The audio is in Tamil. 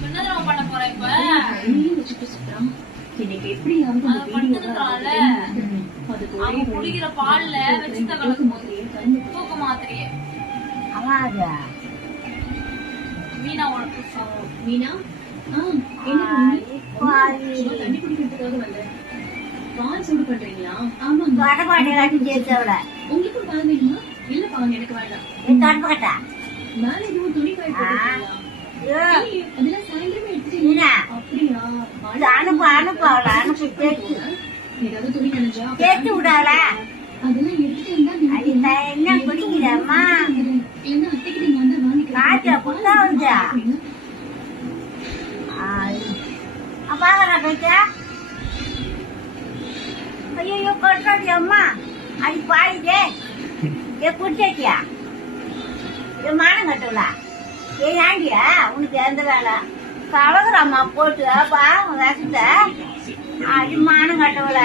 என்னதான் பண்ண போற இப்ப? இன்னைக்கு எப்படியாவது குடிக்கிற பால்ல வச்சுட்ட கலக்கும் போது தூக்க மாத்திரையே மீனா மீனா தண்ணி குடிக்கிறதுக்காக வந்தேன். பால் சூடு பண்றீங்களா? ஆமாங்க. உங்களுக்கு பால் வேணுமா? இல்ல பால் எனக்கு வேண்டாம். மேல எதுவும் துணி காய போட்டுருக்கீங்களா? அதெல்லாம் சாயந்தரமே எடுத்துட்டீங்க. அப்படியா? ஏதாவது துணி நினைச்சா அதெல்லாம் எடுத்துட்டு இருந்தா என்ன குடிக்கிறமா? என்ன அத்தைக்கு நீங்க வந்தா வாங்கிக்கிறீங்க. ஐயோ கொட்டாடி அம்மா அது பாடிதே குடிச்சியா மானம் கட்டல ஏண்டியா உனக்கு எந்த வேலை கலகுறாம்மா போட்டு அப்பா விஷத்தை அது மானம் கட்டவல